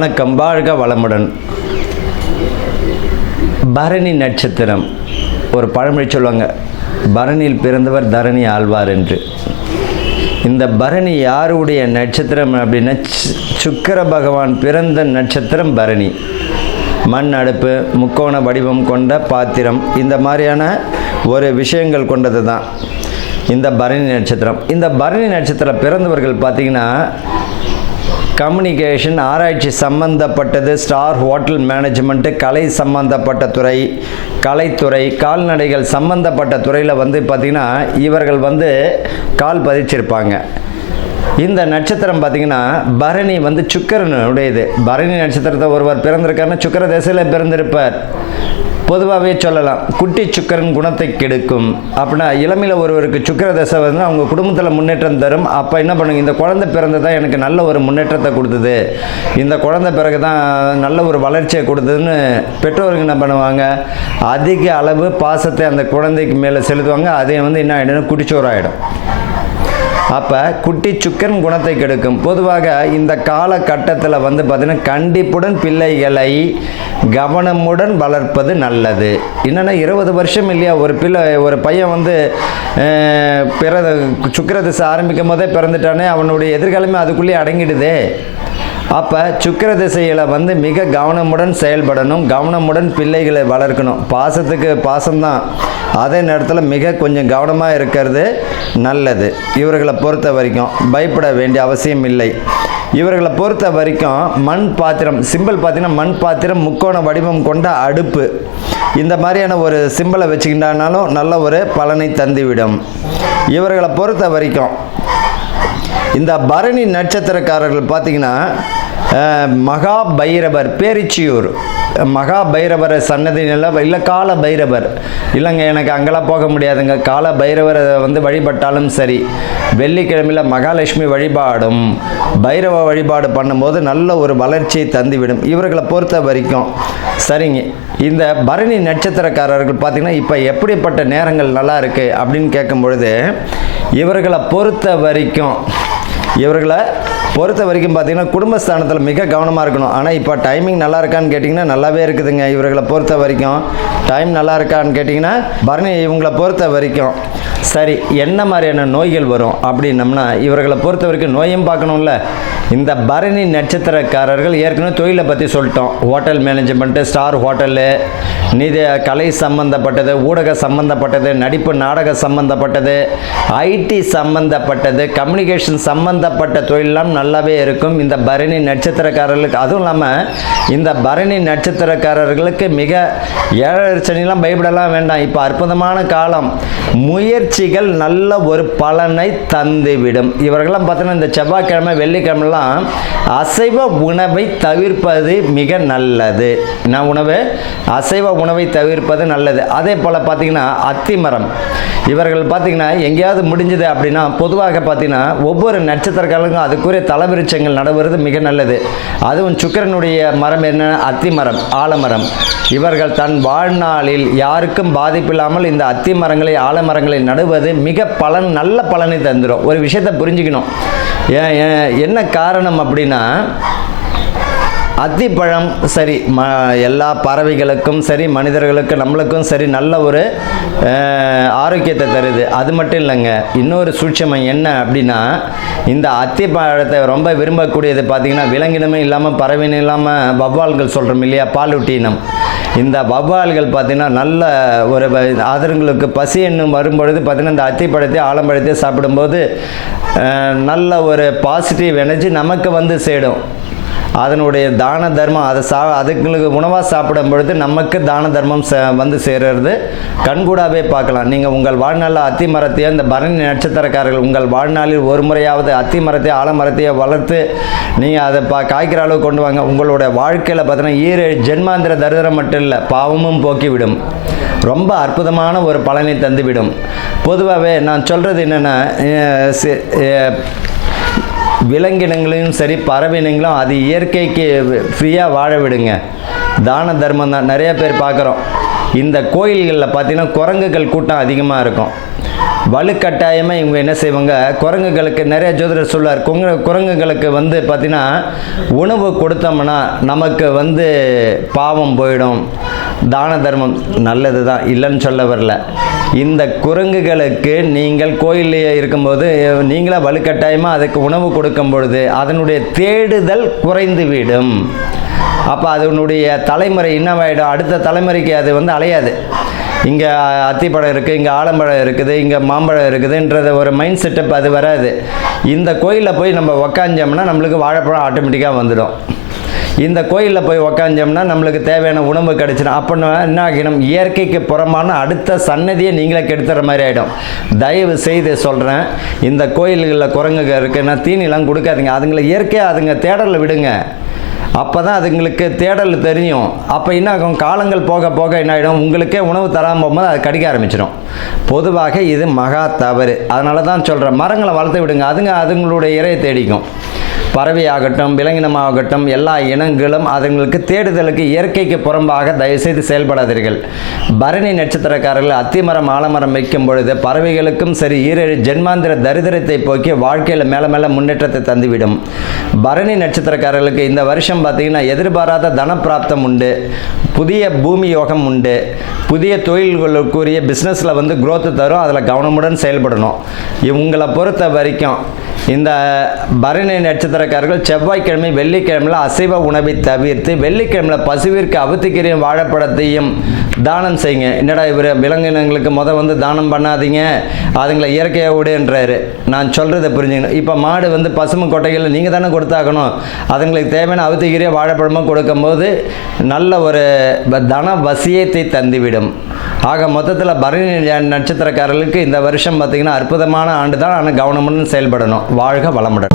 வணக்கம் வாழ்க வளமுடன். பரணி நட்சத்திரம். ஒரு பழமொழி சொல்லுவாங்க பரணியில் பிறந்தவர் தரணி ஆழ்வார் என்று. இந்த பரணி யாருடைய நட்சத்திரம் அப்படின்னா சுக்கர பகவான் பிறந்த நட்சத்திரம் பரணி. மண் அடுப்பு முக்கோண வடிவம் கொண்ட பாத்திரம் இந்த மாதிரியான ஒரு விஷயங்கள் கொண்டது தான் இந்த பரணி நட்சத்திரம். இந்த பரணி நட்சத்திரம் பிறந்தவர்கள் பார்த்திங்கன்னா கம்யூனிகேஷன் ஆராய்ச்சி சம்பந்தப்பட்டது ஸ்டார் ஹோட்டல் மேனேஜ்மெண்ட்டு கலை சம்பந்தப்பட்ட துறை கலைத்துறை கால்நடைகள் சம்பந்தப்பட்ட துறையில் வந்து பார்த்திங்கன்னா இவர்கள் வந்து கால் பதிச்சிருப்பாங்க. இந்த நட்சத்திரம் பார்த்திங்கன்னா பரணி வந்து சுக்கரனுடையது. பரணி நட்சத்திரத்தை ஒருவர் பிறந்திருக்காருன்னா சுக்கர திசையில் பிறந்திருப்பார். பொதுவாகவே சொல்லலாம் குட்டி சுக்கரன் குணத்தை கெடுக்கும். அப்படின்னா இளமையில் ஒருவருக்கு சுக்கர தசை வந்து அவங்க குடும்பத்தில் முன்னேற்றம் தரும். அப்போ என்ன பண்ணுங்க இந்த குழந்தை பிறந்ததான் எனக்கு நல்ல ஒரு முன்னேற்றத்தை கொடுத்தது. இந்த குழந்தை பிறகு தான் நல்ல ஒரு வளர்ச்சியை கொடுத்ததுன்னு பெற்றோர்கள் என்ன பண்ணுவாங்க அதிக அளவு பாசத்தை அந்த குழந்தைக்கு மேலே செலுத்துவாங்க. அதே வந்து என்ன ஆகிடும் குட்டிச்சோறாயிடும் அப்போ குட்டி சுக்கன் குணத்தை கெடுக்கும். பொதுவாக இந்த காலகட்டத்தில் வந்து பார்த்திங்கன்னா கண்டிப்புடன் பிள்ளைகளை கவனமுடன் வளர்ப்பது நல்லது. என்னென்னா இருபது வருஷம் இல்லையா? ஒரு பிள்ளை ஒரு பையன் வந்து பிற சுக்கிர திசை ஆரம்பிக்கும் போதே பிறந்துட்டானே அவனுடைய எதிர்காலமே அதுக்குள்ளேயே அடங்கிடுதே. அப்போ சுக்கிர திசையில் வந்து மிக கவனமுடன் செயல்படணும் கவனமுடன் பிள்ளைகளை வளர்க்கணும். பாசத்துக்கு பாசம்தான். அதே நேரத்தில் மிக கொஞ்சம் கவனமாக இருக்கிறது நல்லது. இவர்களை பொறுத்த வரைக்கும் பயப்பட வேண்டிய அவசியம் இல்லை. இவர்களை பொறுத்த வரைக்கும் மண் பாத்திரம் சிம்பிள் பார்த்தீங்கன்னா மண் பாத்திரம் முக்கோண வடிவம் கொண்ட அடுப்பு. இந்த மாதிரியான ஒரு சிம்பிளை வச்சுக்கிட்டானாலும் நல்ல ஒரு பலனை தந்துவிடும். இவர்களை பொறுத்த வரைக்கும் இந்த பரணி நட்சத்திரக்காரர்கள் பார்த்தீங்கன்னா மகா பைரவர் பேரிச்சியூர். மகா பைரவர் சன்னதியில் இல்லை கால பைரவர் இல்லைங்க எனக்கு அங்கெல்லாம் போக முடியாதுங்க. கால பைரவரை வந்து வழிபட்டாலும் சரி. வெள்ளிக்கிழமையில் மகாலட்சுமி வழிபாடும் பைரவ வழிபாடு பண்ணும்போது நல்ல ஒரு வளர்ச்சியை தந்துவிடும். இவர்களை பொறுத்த வரைக்கும் சரிங்க. இந்த பரணி நட்சத்திரக்காரர்கள் பார்த்திங்கன்னா இப்போ எப்படிப்பட்ட நேரங்கள் நல்லா இருக்குது அப்படின்னு கேட்கும் பொழுது இவர்களை பொறுத்த வரைக்கும் இவர்களை பொறுத்த வரைக்கும் பார்த்தீங்கன்னா குடும்பஸ்தானத்தில் மிக கவனமாக இருக்கணும். ஆனால் இப்போ டைமிங் நல்லா இருக்கான்னு கேட்டிங்கன்னா நல்லாவே இருக்குதுங்க. இவர்களை பொறுத்த வரைக்கும். டைம் நல்லா இருக்கான்னு கேட்டிங்கன்னா பரணி இவங்களை பொறுத்த வரைக்கும். சரி என்ன மாதிரியான நோய்கள் வரும் அப்படின்னம்னா இவர்களை பொறுத்த வரைக்கும் நோயும் பார்க்கணும்ல. இந்த பரணி நட்சத்திரக்காரர்கள் ஏற்கனவே தொழிலை பற்றி சொல்லிட்டோம். ஹோட்டல் மேனேஜ்மெண்ட்டு ஸ்டார் ஹோட்டலு நிதி கலை சம்பந்தப்பட்டது ஊடக சம்பந்தப்பட்டது நடிப்பு நாடக சம்பந்தப்பட்டது ஐடி சம்பந்தப்பட்டது கம்யூனிகேஷன் சம்பந்தப்பட்ட தொழிலெலாம் நல்லாவே இருக்கும். இந்த பரணி நட்சத்திரக்காரர்களுக்கு அதுவும் இல்லாமல் இந்த பரணி நட்சத்திரக்காரர்களுக்கு மிக ஏழரை சனிலாம் பயப்படலாம் வேண்டாம். இப்போ அற்புதமான காலம். முயற்சிகள் நல்ல ஒரு பலனை தந்துவிடும். இவர்கள்லாம் பார்த்தீங்கன்னா இந்த செவ்வாய்க்கிழமை வெள்ளிக்கிழமெல்லாம் அசைவ உணவை தவிர்ப்பது மிக நல்லது. நான் உணவு? அசைவ உணவை தவிர்ப்பது நல்லது. அதே போல் பார்த்தீங்கன்னா அத்திமரம். இவர்கள் பார்த்தீங்கன்னா எங்கேயாவது முடிஞ்சது அப்படின்னா பொதுவாக பார்த்தீங்கன்னா ஒவ்வொரு நட்சத்திரக்காரங்களுக்கும் அதுக்குரிய தலவிருச்சங்கள் நடுவது மிக நல்லது. அதுவும் சுக்கரனுடைய மரம் என்ன? அத்திமரம் ஆலமரம். இவர்கள் தன் வாழ்நாளில் யாருக்கும் பாதிப்பில்லாமல் இந்த அத்தி மரங்களை ஆலமரங்களை நடுவது மிக பலன் நல்ல பலனை தந்துடும் ஒரு விஷயத்தை புரிஞ்சுக்கணும். ஏன் ஏன் என்ன காரணம் அப்படின்னா அத்திப்பழம் சரி ம எல்லா பறவைகளுக்கும் சரி மனிதர்களுக்கும் நம்மளுக்கும் சரி நல்ல ஒரு ஆரோக்கியத்தை தருது. அது மட்டும் இல்லைங்க. இன்னொரு சூட்சமம் என்ன அப்படின்னா இந்த அத்திப்பழத்தை ரொம்ப விரும்பக்கூடியது பார்த்திங்கன்னா விலங்கினமே இல்லாமல் பறவைன்னு இல்லாமல் வவ்வால்கள் சொல்கிறோம் இல்லையா பாலூட்டினம். இந்த வவ்வால்கள் பார்த்திங்கன்னா நல்ல ஒரு வ- அதுங்களுக்கு பசி என்னும் வரும்பொழுது பார்த்திங்கன்னா இந்த அத்திப்பழத்தை ஆலம்பழத்தை சாப்பிடும்போது நல்ல ஒரு பாசிட்டிவ் எனர்ஜி நமக்கு வந்து சேடும். அதனுடைய தான தர்மம் அதை சா அதுங்களுக்கு உணவாக சாப்பிடும் பொழுது நமக்கு தான தர்மம் வந்து சேர்றது. கண்கூடாவே பார்க்கலாம். நீங்கள் உங்கள் வாழ்நாளில் அத்தி மரத்தையோ இந்த பரணி நட்சத்திரக்காரர்கள் உங்கள் வாழ்நாளில் ஒரு முறையாவது அத்தி மரத்தையோ ஆலமரத்தையோ வளர்த்து நீங்கள் அதை பா காய்க்கிற அளவு கொண்டு வாங்க. உங்களுடைய வாழ்க்கையில் பார்த்தீங்கன்னா ஈர ஜென்மாந்திர தரித்திரம் மட்டும் இல்லை பாவமும் போக்கிவிடும். ரொம்ப அற்புதமான ஒரு பலனை தந்துவிடும். பொதுவாகவே நான் சொல்கிறது என்னென்னா விலங்கினங்களையும் சரி பறவைனங்களும் அது இயற்கைக்கு ஃப்ரீயாக வாழ விடுங்க. தான தர்மம் தான் நிறைய பேர் பார்க்குறோம். இந்த கோயில்களில் பார்த்தீங்கன்னா குரங்குகள் கூட்டம் அதிகமாக இருக்கும். வலுக்கட்டாயமாக இவங்க என்ன செய்வாங்க? குரங்குகளுக்கு நிறைய ஜோதிடர் சொல்லுவார் குங்க குரங்குகளுக்கு வந்து பார்த்திங்கன்னா உணவு கொடுத்தோம்னா நமக்கு வந்து பாவம் போயிடும். தான தர்மம் நல்லது தான் இல்லைன்னு சொல்ல வரல. இந்த குரங்குகளுக்கு நீங்கள் கோயிலே இருக்கும்போது நீங்களா வலுக்கட்டாயமாக அதுக்கு உணவு கொடுக்கும் பொழுது அதனுடைய தேடுதல் குறைந்து விடும். அப்போ அதனுடைய தலைமுறை என்னவாயிடும் அடுத்த தலைமுறைக்கு அது வந்து அலையாது. இங்கே அத்திப்பழம் இருக்குது இங்கே ஆலம்பழம் இருக்குது இங்கே மாம்பழம் இருக்குதுன்றது ஒரு மைண்ட் செட்டப் அது வராது. இந்த கோயிலில் போய் நம்ம உக்காஞ்சோம்னா நம்மளுக்கு வாழைப்பழம் ஆட்டோமேட்டிக்காக வந்துடும். இந்த கோயிலில் போய் உக்காஞ்சோம்னா நம்மளுக்கு தேவையான உணவு கிடைச்சிடும். அப்படின்னா என்ன ஆகிடும்? இயற்கைக்கு புறமான அடுத்த சன்னதியை நீங்களே கெடுத்துற மாதிரி ஆகிடும் தயவு செய்து சொல்கிறேன் இந்த கோயில்களில் குரங்குகள் இருக்குன்னா தீனிலாம் கொடுக்காதீங்க. அதுங்களை இயற்கையாக அதுங்க தேடலில் விடுங்க. அப்போ தான் அதுங்களுக்கு தேடல் தெரியும். அப்போ என்ன ஆகும் காலங்கள் போக போக என்ன ஆகிடும் உங்களுக்கே உணவு தராமல் போகும்போது அது கடிக்க ஆரம்பிச்சிடும். பொதுவாக இது மகா தவறு. அதனால தான் சொல்கிறேன் மரங்களை வளர்த்து விடுங்க. அதுங்க அதுங்களுடைய இறையை தேடிக்கும். பறவையாகட்டும் விலங்கினமாகட்டும் எல்லா இனங்களும் அதுங்களுக்கு தேடுதலுக்கு இயற்கைக்கு புறம்பாக தயவுசெய்து செயல்படாதீர்கள். பரணி நட்சத்திரக்காரர்கள் அத்திமரம் ஆலமரம் வைக்கும் பொழுது பறவைகளுக்கும் சரி ஈரழி ஜென்மாந்திர தரித்திரத்தை போக்கி வாழ்க்கையில் மேலே மேலே முன்னேற்றத்தை தந்துவிடும். பரணி நட்சத்திரக்காரர்களுக்கு இந்த வருஷம் பார்த்தீங்கன்னா எதிர்பாராத தனப்பிராப்தம் உண்டு புதிய பூமி யோகம் உண்டு புதிய தொழில்களுக்குரிய பிஸ்னஸில் வந்து குரோத்து தரும் அதில் கவனமுடன் செயல்படணும். இவங்களை பொறுத்த வரைக்கும் இந்த பரணி நட்சத்திரக்காரர்கள் செவ்வாய்க்கிழமை வெள்ளிக்கிழமையில் அசைவ உணவை தவிர்த்து வெள்ளிக்கிழமையில் பசுவிற்கு அவுத்திக்கிரியும் வாழைப்பழத்தையும் தானம் செய்யுங்க. என்னடா இவர் விலங்கினங்களுக்கு முத வந்து தானம் பண்ணாதீங்க. அதுங்களை இயற்கையாக விடுன்றாரு நான் சொல்கிறத புரிஞ்சுக்கணும். இப்போ மாடு வந்து பசுமை கொட்டைகளில் நீங்கள் தானே கொடுத்தாகணும். அதுங்களுக்கு தேவையான அவுத்திக்கிரியை வாழைப்பழமும் கொடுக்கும்போது நல்ல ஒரு தன வசியத்தை தந்துவிடும். ஆக மொத்தத்தில் பரணி நட்சத்திரக்காரர்களுக்கு இந்த வருஷம் பார்த்திங்கன்னா அற்புதமான ஆண்டு தான். ஆனால் கவனமுடன் செயல்படணும். வாழ்க வளமுடன்.